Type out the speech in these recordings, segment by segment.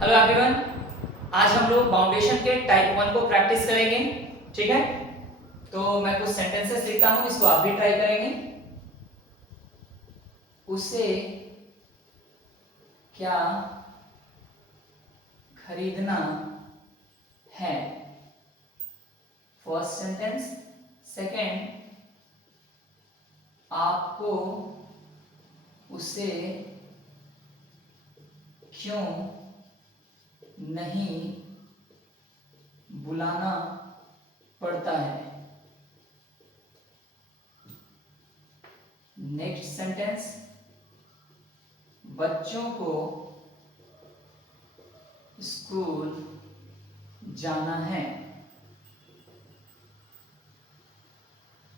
Hello everyone, आज हम लोग फाउंडेशन के टाइप 1 को प्रैक्टिस करेंगे। ठीक है, तो मैं कुछ सेंटेंसेस लिखता हूं, इसको आप भी ट्राई करेंगे। उसे क्या खरीदना है? First sentence. सेकंड, आपको उसे क्यों नहीं बुलाना पड़ता है? नेक्स्ट सेंटेंस, बच्चों को स्कूल जाना है।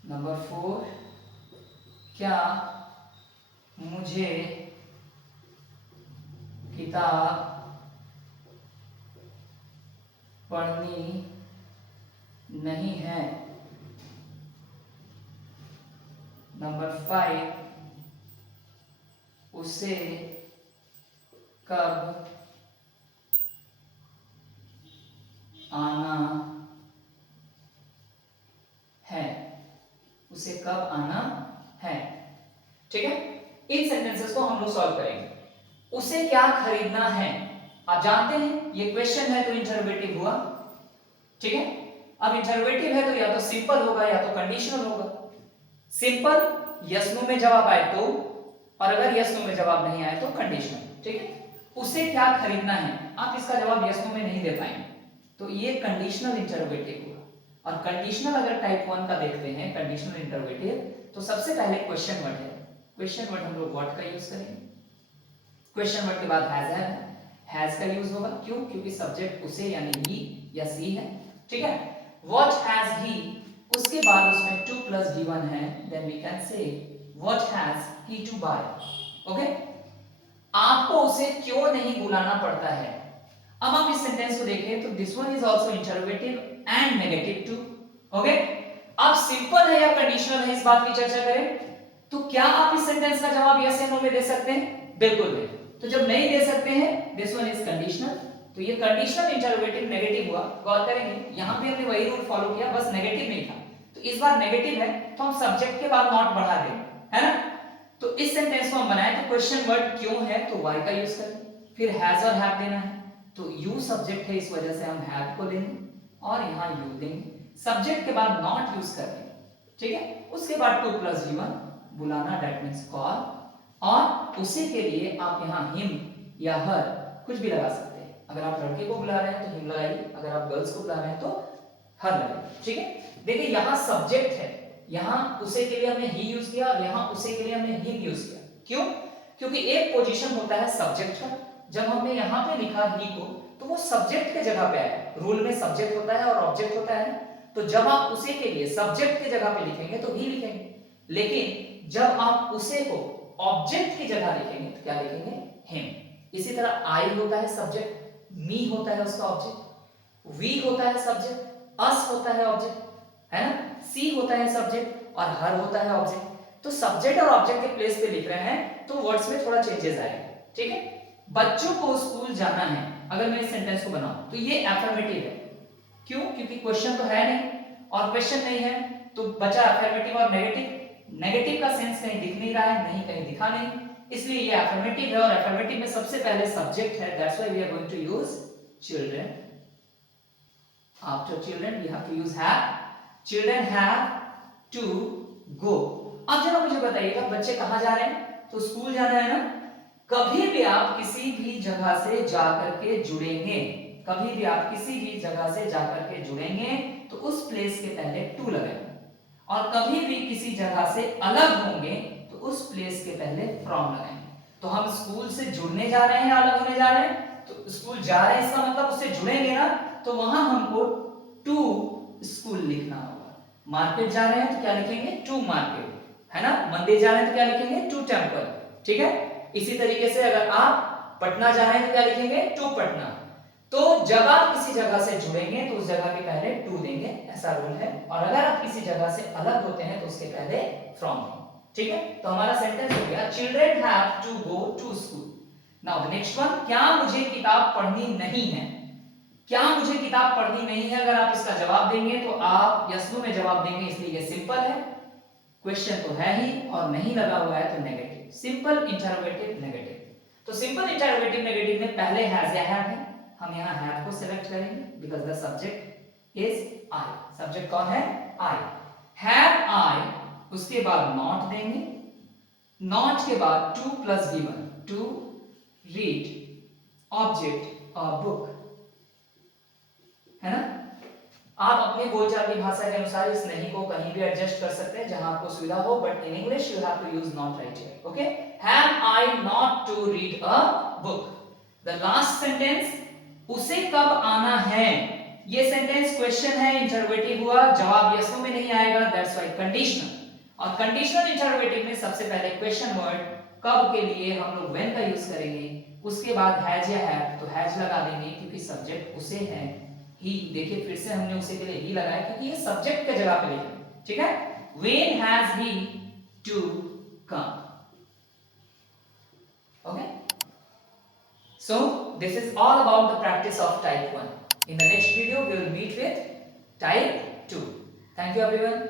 नंबर 4, क्या मुझे किताब पढ़नी नहीं है? नंबर 5, उसे कब आना है? उसे कब आना है? ठीक है, इन सेंटेंसेस को हम लोग सॉल्व करेंगे। उसे क्या खरीदना है, आप जानते हैं ये क्वेश्चन है तो इंटरोगेटिव हुआ। ठीक है, अब इंटरोगेटिव है तो या तो सिंपल होगा या तो कंडीशनल होगा। सिंपल यस नो में जवाब आए तो, और अगर यस नो में जवाब नहीं आए तो कंडीशनल। ठीक है, उसे क्या खरीदना है, आप इसका जवाब यस नो में नहीं दे पाएंगे तो ये कंडीशनल इंटरोगेटिव हुआ। और कंडीशनल अगर टाइप 1 का देखते हैं, कंडीशनल इंटरोगेटिव, तो सबसे पहले क्वेश्चन वर्ड है। क्वेश्चन वर्ड हम लोग व्हाट का यूज करेंगे। क्वेश्चन वर्ड के बाद हैज का यूज होगा। क्यों? क्योंकि सब्जेक्ट उसे यानी ही या सी है। ठीक है, व्हाट हैज ही, उसके बाद उसमें टू प्लस गिवन है, then we can say what has he to buy. Okay, आपको उसे क्यों नहीं बुलाना पड़ता है। अब आप इस सेंटेंस को देखें तो this one is also interrogative and negative too. Okay, अब सिंपल है या कंडीशनल है इस बात की चर्चा करें तो क्या आप इस सेंटेंस का जवाब यस या नो में दे सकते हैं? बिल्कुल नहीं। तो जब नहीं दे सकते हैं, दिस वन इज कंडीशनल, तो ये कंडीशनल इंटरोगेटिव नेगेटिव हुआ। गौर करेंगे यहां पे हमने वही रूल फॉलो किया, बस नेगेटिव नहीं था, तो इस बार नेगेटिव है तो हम सब्जेक्ट के बाद नॉट बढ़ा दें, है ना। तो इस सेंटेंस को हम बनाए तो क्वेश्चन वर्ड क्यों है तो वाई का यूज करें, फिर हैज और हैव देना है तो यू सब्जेक्ट है, इस वजह से हम हैव को लेंगे और यहां यू देंगे, सब्जेक्ट के बाद नॉट यूज कर देंगे। ठीक है, उसके बाद टू प्लस गिवन, बुलाना दैट मींस कॉल, और उसी के लिए आप यहां हिम या हर कुछ भी लगा सकते हैं। अगर आप लड़के को बुला रहे हैं तो हिम लगाइए, अगर आप गर्ल्स को बुला रहे हैं तो हर लगाइए। ठीक है, देखिए यहां सब्जेक्ट है, यहां उसे के लिए हमने ही यूज किया और यहां उसे के लिए हमने हिम यूज किया। क्यों? क्योंकि एक पोजीशन होता है सब्जेक्ट का, जब हमने यहां पे लिखा ही को तो वो सब्जेक्ट के जगह पे आया। रूल में सब्जेक्ट होता है और ऑब्जेक्ट होता है, तो जब आप उसे के लिए सब्जेक्ट के जगह पे लिखेंगे तो ही लिखेंगे, लेकिन जब आप उसे को ऑब्जेक्ट की जगह लिखेंगे तो क्या लिखेंगे? हिम। इसी तरह आई होता है सब्जेक्ट, मी होता है उसका ऑब्जेक्ट, वी होता है सब्जेक्ट, अस होता है ऑब्जेक्ट, है ना, सी होता है सब्जेक्ट और हर होता है ऑब्जेक्ट। तो सब्जेक्ट और ऑब्जेक्ट के प्लेस पे लिख रहे हैं तो वर्ड्स में थोड़ा चेंजेस आएगा। ठीक है, बच्चों को स्कूल जाना है, अगर मैं इस सेंटेंस को बनाऊं तो ये एफर्मेटिव है। क्यों? क्योंकि क्वेश्चन तो है नहीं, और क्वेश्चन नहीं है तो बचा अफर्मेटिव और नेगेटिव। नेगेटिव का सेंस कहीं दिख नहीं रहा है, नहीं कहीं दिखा नहीं, इसलिए ये अफर्मेटिव है, और अफर्मेटिव में सबसे पहले सब्जेक्ट है, that's why we are going to use children. After children we have to use have. Children have to go. अब जरा मुझे बताइएगा, बच्चे कहां जा रहे हैं? तो स्कूल जाना है ना। कभी भी आप किसी भी जगह से जाकर के जुड़ेंगे, कभी भी आप किसी भी जगह से जाकर के जुड़ेंगे तो उस प्लेस के पहले टू लगेगा, और कभी भी किसी जगह से अलग होंगे तो उस प्लेस के पहले फ्रॉम लगाएंगे। तो हम स्कूल से जुड़ने जा रहे हैं, अलग होने जा रहे हैं, तो स्कूल जा रहे हैं इसका मतलब उससे जुड़ेंगे ना, तो वहां हमको टू स्कूल लिखना होगा। मार्केट जा रहे हैं तो क्या लिखेंगे? टू मार्केट, है ना। मंदिर जा रहे हैं तो क्या लिखेंगे? To temple. ठीक है, इसी तरीके से अगर आप पटना जा रहे हैं तो क्या लिखेंगे? टू पटना। तो जब आप किसी जगह से जुड़ेंगे तो उस जगह के पहले टू देंगे, ऐसा रूल है, और अगर आप किसी जगह से अलग होते हैं तो उसके पहले फ्रॉम देंगे। ठीक है, तो हमारा सेंटेंस हो गया children have to go to school. Now the next one, क्या मुझे किताब पढ़नी नहीं है? क्या मुझे किताब पढ़नी नहीं है, अगर आप इसका जवाब देंगे तो आप यस नो में जवाब देंगे, इसलिए ये सिंपल है, क्वेश्चन तो है ही और नहीं लगा हुआ है तो नेगेटिव, सिंपल इंटरोगेटिव नेगेटिव। तो सिंपल इंटरोगेटिव नेगेटिव में पहले हैज या हैव है, हम यहां हैव को सिलेक्ट करेंगे because the subject is I. Subject कौन है? आई। हैव आई, उसके बाद नॉट देंगे, नॉट के बाद two plus given, to read object a book, है ना। आप अपने बोलचाल की भाषा के अनुसार इस नहीं को कहीं भी एडजस्ट कर सकते हैं जहां आपको सुविधा हो, but in English you have to use not right here, okay. Have I not to read a book. The last sentence, उसे कब आना है, ये सेंटेंस क्वेश्चन है, इंटरोगेटिव हुआ, जवाब यस नो में नहीं आएगा, दैट्स व्हाई कंडीशनल। और कंडीशनल इंटरोगेटिव में सबसे पहले क्वेश्चन वर्ड कब के लिए हम लोग व्हेन का यूज करेंगे, उसके बाद हैज या हैव, तो हैज लगा देंगे क्योंकि सब्जेक्ट उसे है, ही। देखिए फिर से हमने उसे के लिए ही लगाया क्योंकि ये सब्जेक्ट के जगह पे लिखा, ठीक है। When has he to come, okay. So this is all about the practice of type 1. In the next video we will meet with type 2. Thank you everyone.